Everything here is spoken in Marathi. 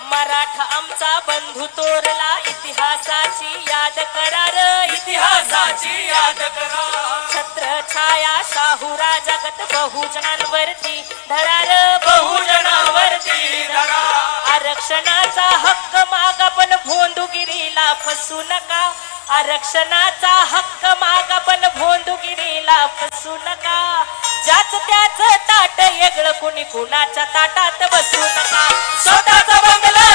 मराठा आमचा बंधू तोरला इतिहासाची याद करा र इतिहासाची याद करा छत्र छाया शाहूरा जगत बहुजनांवरती धरा र बहुजनांवरती धरा आरक्षणाचा हक्क मागा पण भोंदूगिरीला फसू नका आरक्षणाचा हक्क मागा पण भोंदूगिरीला फसू नका ज्याच त्याच ताट वेगळं कुणी कुणाच्या ताटात बसू नका स्वतःचा बंगला